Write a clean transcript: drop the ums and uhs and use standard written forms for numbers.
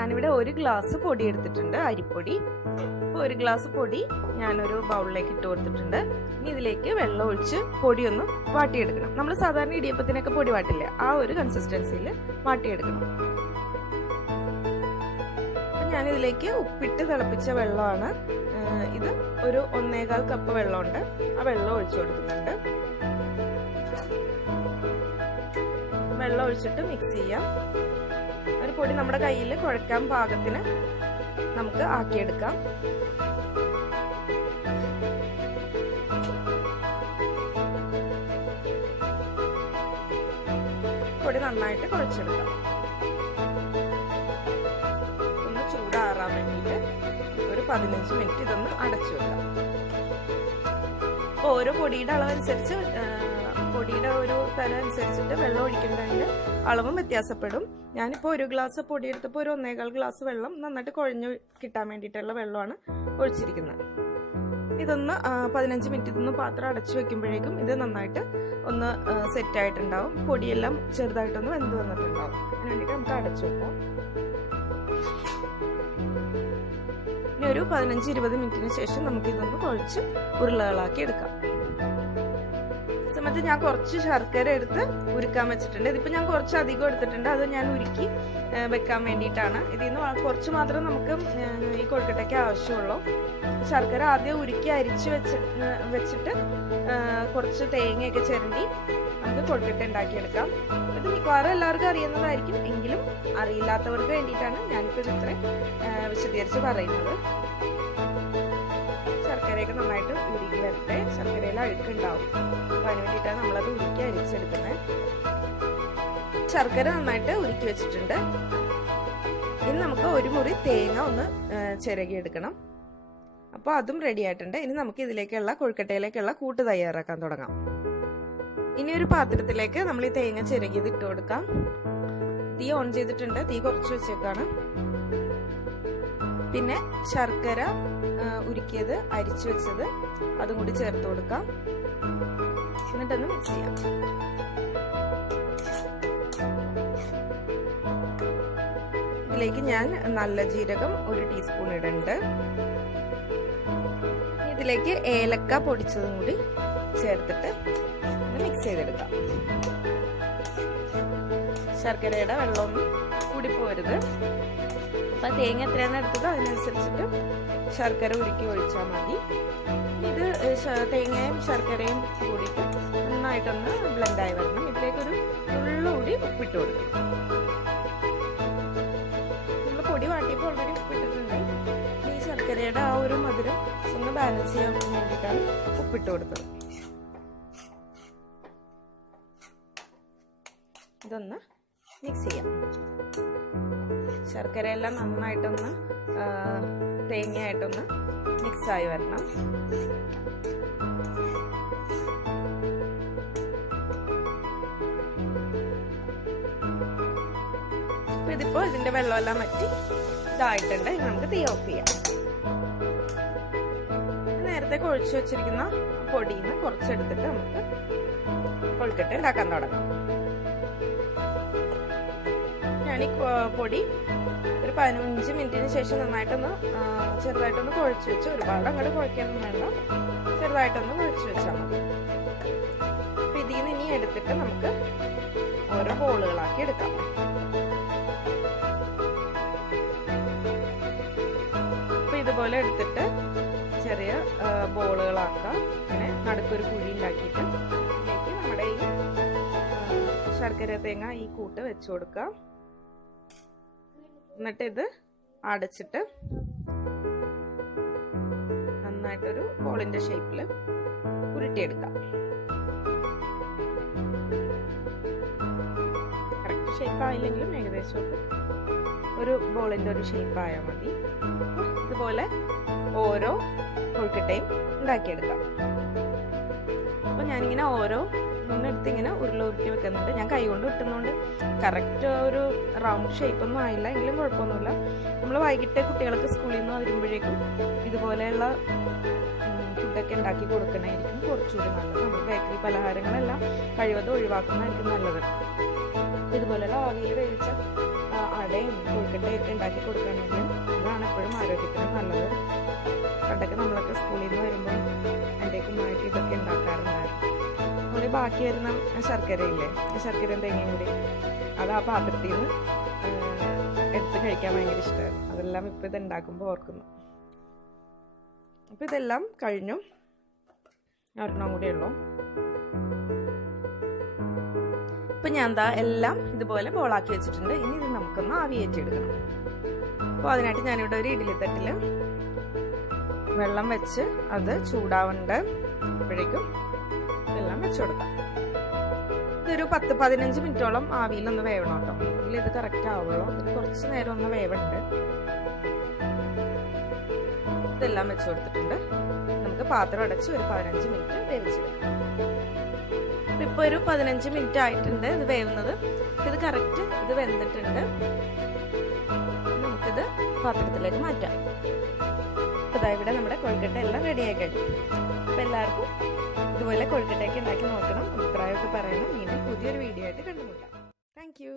ഞാനിവിടെ 1 ഗ്ലാസ് പൊടി എടുത്തിട്ടുണ്ട്, അരിപ്പൊടി. അപ്പോൾ 1 ഗ്ലാസ് പൊടി ഞാനൊരു ബൗളിലേക്ക് ഇട്ട് കൊടുത്തിട്ടുണ്ട്. ഇനി ഇതിലേക്ക് വെള്ളം ഒഴിച്ച് പൊടി ഒന്ന് വാട്ടിയെടുക്കണം. നമ്മൾ സാധാരണ ഇടിയപ്പത്തിനൊക്കെ പൊടി വാട്ടില്ല, ആ ഒരു കൺസിസ്റ്റൻസിയിൽ വാട്ടിയെടുക്കണം. അപ്പം ഞാനിതിലേക്ക് ഉപ്പിട്ട് തിളപ്പിച്ച വെള്ളമാണ് ഇത്. ഒരു 1.25 കപ്പ് വെള്ളമുണ്ട്, ആ വെള്ളം ഒഴിച്ചു കൊടുക്കുന്നുണ്ട്. വെള്ളം ഒഴിച്ചിട്ട് മിക്സ് ചെയ്യാം. ഒരു പൊടി നമ്മുടെ കയ്യിൽ കുഴക്കാൻ പാകത്തിന് നമുക്ക് ആക്കിയെടുക്കാം. പൊടി നന്നായിട്ട് കുഴച്ചെടുക്കാം. ഒന്ന് ചൂടാറാൻ വേണ്ടിയിട്ട് ഒരു 15 മിനിറ്റ് ഇതൊന്ന് അടച്ചു വെക്കാം. അപ്പോൾ ഓരോ പൊടിയുടെ അളവനുസരിച്ച്, പൊടിയുടെ ഒരു തരം അനുസരിച്ചിട്ട് വെള്ളം ഒഴിക്കേണ്ടതിൻ്റെ അളവും വ്യത്യാസപ്പെടും. ഞാനിപ്പോൾ 1 ഗ്ലാസ് പൊടി എടുത്തപ്പോൾ ഒരു 1.25 ഗ്ലാസ് വെള്ളം നന്നായിട്ട് കുഴഞ്ഞു കിട്ടാൻ വേണ്ടിയിട്ടുള്ള വെള്ളമാണ് ഒഴിച്ചിരിക്കുന്നത്. ഇതൊന്ന് 15 മിനിറ്റ് ഇതൊന്ന് പാത്രം അടച്ചു വെക്കുമ്പോഴേക്കും ഇത് നന്നായിട്ട് ഒന്ന് സെറ്റായിട്ടുണ്ടാവും. പൊടിയെല്ലാം ചെറുതായിട്ടൊന്ന് വെന്ത് വന്നിട്ടുണ്ടാവും. അതിന് വേണ്ടിയിട്ട് നമുക്ക് അടച്ചു വെക്കാം. ഇനി ഒരു 15-20 മിനിറ്റിന് ശേഷം നമുക്കിതൊന്ന് കുഴച്ച് ഉരുളകളാക്കി എടുക്കാം. സമയത്ത് ഞാൻ കുറച്ച് ശർക്കര എടുത്ത് ഉരുക്കാൻ വെച്ചിട്ടുണ്ട്. ഇതിപ്പോൾ ഞാൻ കുറച്ച് അധികം എടുത്തിട്ടുണ്ട്, അത് ഞാൻ ഉരുക്കി വെക്കാൻ വേണ്ടിയിട്ടാണ്. ഇതിൽ നിന്ന് കുറച്ച് മാത്രം നമുക്ക് ഈ കൊഴുക്കട്ടയ്ക്ക് ആവശ്യമുള്ളൂ. ശർക്കര ആദ്യം ഉരുക്കി അരിച്ച് വെച്ചിട്ട് കുറച്ച് തേങ്ങയൊക്കെ ചിരണ്ടി നമുക്ക് കൊഴുക്കട്ട ഉണ്ടാക്കിയെടുക്കാം. ഇത് മിക്കവാറും എല്ലാവർക്കും അറിയുന്നതായിരിക്കും, എങ്കിലും അറിയില്ലാത്തവർക്ക് വേണ്ടിയിട്ടാണ് ഞാനിപ്പോൾ ഇത് ഇത്ര വിശദീകരിച്ച് പറയുന്നത്. ശർക്കരയൊക്കെ നന്നായിട്ട് ഉരുക്കി വരട്ടെ. ശർക്കരയിൽ അഴുക്കുണ്ടാവും, അപ്പം അതിന് വേണ്ടിയിട്ടാണ് നമ്മളത് ഉരുക്കി അരിച്ചെടുക്കുന്നത്. ശർക്കര നന്നായിട്ട് ഉരുക്കി വെച്ചിട്ടുണ്ട്. ഇനി നമുക്ക് ഒരു മുറി തേങ്ങ ഒന്ന് ചിരകിയെടുക്കണം. അപ്പോൾ അതും റെഡി ആയിട്ടുണ്ട്. ഇനി നമുക്ക് ഇതിലേക്കുള്ള കൊഴുക്കട്ടയിലേക്കുള്ള കൂട്ട് തയ്യാറാക്കാൻ തുടങ്ങാം. ഇനി ഒരു പാത്രത്തിലേക്ക് നമ്മൾ ഈ തേങ്ങ ചിരകിയത് ഇട്ട് കൊടുക്കാം. തീ ഓൺ ചെയ്തിട്ടുണ്ട്, തീ കുറച്ച് വെച്ചേക്കാണ്. പിന്നെ ശർക്കര ഉരുക്കിയത് അരിച്ചു വെച്ചത് അതും കൂടി ചേർത്ത് കൊടുക്കാം. എന്നിട്ടൊന്ന് മിക്സ് ചെയ്യാം. ഇതിലേക്ക് ഞാൻ നല്ല ജീരകം 1 ടീസ്പൂൺ ഇടുന്നുണ്ട്. ഇതിലേക്ക് ഏലക്ക പൊടിച്ചതും കൂടി ചേർത്തിട്ട് മിക്സ് ചെയ്തെടുക്കാം. ശർക്കരയുടെ വെള്ളമൊന്നും കൂടിപ്പോരുത്. അപ്പം തേങ്ങ എത്രയാണ് എടുത്തത് അതിനനുസരിച്ചിട്ട് ശർക്കര ഉരുക്കി ഒഴിച്ചാൽ മതി. ഇത് തേങ്ങയും ശർക്കരയും കൂടിയിട്ട് നന്നായിട്ടൊന്ന് ബ്ലെൻഡായി വരണം. ഇതിലേക്കൊരു നുള്ളുകൂടി ഉപ്പിട്ട് കൊടുക്കും. നമ്മൾ പൊടി വാട്ടിയപ്പോൾ ഓൾറെഡി ഉപ്പിട്ടിട്ടുണ്ട്. ഈ ശർക്കരയുടെ ആ ഒരു മധുരം ഒന്ന് ബാലൻസ് ചെയ്യാൻ വേണ്ടിയിട്ടാണ് ഉപ്പിട്ട് കൊടുത്തത്. ഇതൊന്ന് മിക്സ് ചെയ്യാം. ശർക്കരയെല്ലാം നന്നായിട്ടൊന്ന് തേങ്ങയായിട്ടൊന്ന് മിക്സായി വരണം. അപ്പൊ ഇതിപ്പോ ഇതിന്റെ വെള്ളമെല്ലാം വറ്റി ഇതായിട്ടുണ്ട്. ഇനി നമുക്ക് തീ ഓഫ് ചെയ്യാം. നേരത്തെ കുഴച്ചു വെച്ചിരിക്കുന്ന പൊടിയിൽ നിന്ന് കുറച്ചെടുത്തിട്ട് നമുക്ക് കൊഴുക്കട്ട ഉണ്ടാക്കാൻ തുടങ്ങാം. ഞാൻ ഈ പൊടി ഒരു 15 മിനിറ്റിന് ശേഷം നന്നായിട്ടൊന്ന് ചെറുതായിട്ടൊന്ന് കുഴച്ച് വെച്ച്, ഒരുപാട് അങ്ങോട്ട് കുഴക്കാനൊന്നും വേണ്ട, ചെറുതായിട്ടൊന്ന് കുഴച്ച് വെച്ചാൽ മതി. അപ്പൊ ഇതിൽ നിന്ന് ഇനി എടുത്തിട്ട് നമുക്ക് ഓരോ ബോളുകളാക്കി എടുക്കാം. അപ്പൊ ഇതുപോലെ എടുത്തിട്ട് ചെറിയ ബോളുകളാക്കാം. ഇങ്ങനെ നടുക്കൊരു കുഴി ഉണ്ടാക്കിയിട്ട് ഇതിലേക്ക് നമ്മുടെ ഈ ശർക്കര തേങ്ങ ഈ കൂട്ട് വെച്ച് കൊടുക്കാം. എന്നിട്ട് ഇത് അടച്ചിട്ട് നന്നായിട്ടൊരു ബോളിന്റെ ഷേപ്പിൽ ഉരുട്ടിയെടുക്കാം. കറക്റ്റ് ഷേപ്പ് ആയില്ലെങ്കിലും ഏകദേശം ഒരു ബോളിന്റെ ഒരു ഷേപ്പ് ആയാൽ മതി. ഇതുപോലെ ഓരോ കൊഴുക്കട്ടയും ഉണ്ടാക്കിയെടുക്കാം. അപ്പൊ ഞാനിങ്ങനെ ഓരോ ഒന്നെടുത്ത് ഇങ്ങനെ ഉരുട്ടി വെക്കുന്നുണ്ട്. ഞാൻ കൈ കൊണ്ട് വെട്ടുന്നതുകൊണ്ട് കറക്റ്റ് ഒരു റൗണ്ട് ഷേപ്പ് ഒന്നും ആയില്ല, എങ്കിലും കുഴപ്പമൊന്നുമില്ല. നമ്മൾ വൈകിട്ട് കുട്ടികൾക്ക് സ്കൂളിൽ നിന്ന് വരുമ്പോഴേക്കും ഇതുപോലെയുള്ള ഫുഡൊക്കെ ഉണ്ടാക്കി കൊടുക്കണമായിരിക്കും കുറച്ചുകൂടി നല്ലത്. നമ്മൾ ബേക്കറി പലഹാരങ്ങളെല്ലാം കഴിവതും ഒഴിവാക്കുന്നതായിരിക്കും നല്ലത്. ഇതുപോലെയുള്ള ആവിയിൽ വേവിച്ച അടയും കൊഴുക്കട്ടയൊക്കെ ഉണ്ടാക്കി കൊടുക്കുകയാണെങ്കിൽ അതാണ് എപ്പോഴും ആരോഗ്യത്തിന് നല്ലത്. പണ്ടൊക്കെ നമ്മളൊക്കെ സ്കൂളിൽ നിന്ന് വരുമ്പോൾ എൻ്റെ ഉമ്മയൊക്കെ ഇതൊക്കെ ഉണ്ടാക്കാറുണ്ടായിരുന്നു. നമ്മൾ ബാക്കി വരുന്ന ശർക്കരയില്ലേ, ശർക്കരയും തേങ്ങയും കൂടി അത് ആ പാത്രത്തിൽ നിന്ന് എടുത്ത് കഴിക്കാൻ ഭയങ്കര ഇഷ്ടമായിരുന്നു. അതെല്ലാം ഇപ്പം ഇത് ഉണ്ടാക്കുമ്പോൾ ഓർക്കുന്നു. അപ്പം ഇതെല്ലാം കഴിഞ്ഞു, ഒരെണ്ണം കൂടെ ഉള്ളൂ. ഇപ്പം ഞാൻ എന്താ എല്ലാം ഇതുപോലെ ബോളാക്കി വെച്ചിട്ടുണ്ട്. ഇനി ഇത് നമുക്കൊന്ന് ആവിയേറ്റെടുക്കണം. അപ്പോൾ അതിനായിട്ട് ഞാനിവിടെ ഒരു ഇഡ്ഡലി തട്ടിൽ വെള്ളം വെച്ച് അത് ചൂടാവേണ്ട അപ്പോഴേക്കും ഇതെല്ലാം വെച്ച് കൊടുക്കാം. ഇതൊരു 10-15 മിനിറ്റോളം ആവിയിലൊന്ന് വേവണം കേട്ടോ. എങ്കിൽ ഇത് കറക്റ്റ് ആവുള്ളൂ. ഇത് കുറച്ച് നേരം ഒന്ന് വേവുണ്ട്. ഇതെല്ലാം വെച്ച് കൊടുത്തിട്ടുണ്ട്. നമുക്ക് പാത്രം അടച്ച് ഒരു 15 മിനിറ്റ് വേവിച്ചെടുക്കാം. ഇപ്പോൾ ഒരു 15 മിനിറ്റ് ആയിട്ടുണ്ട് ഇത് വേവുന്നത്. ഇത് കറക്റ്റ് ഇത് വെന്തിട്ടുണ്ട്. നമുക്കിത് പാത്രത്തിലേക്ക് മാറ്റാം. അപ്പോൾ ഇവിടെ നമ്മുടെ കൊഴുക്കട്ട എല്ലാം റെഡിയായി കഴിഞ്ഞു. അപ്പോൾ എല്ലാവർക്കും ഇതുപോലെ കൊഴുക്കട്ടയൊക്കെ ഉണ്ടാക്കി നോക്കണം, അഭിപ്രായമൊക്കെ പറയണം. വീണ്ടും പുതിയൊരു വീഡിയോ ആയിട്ട് കണ്ടുമുട്ടാം. Thank you.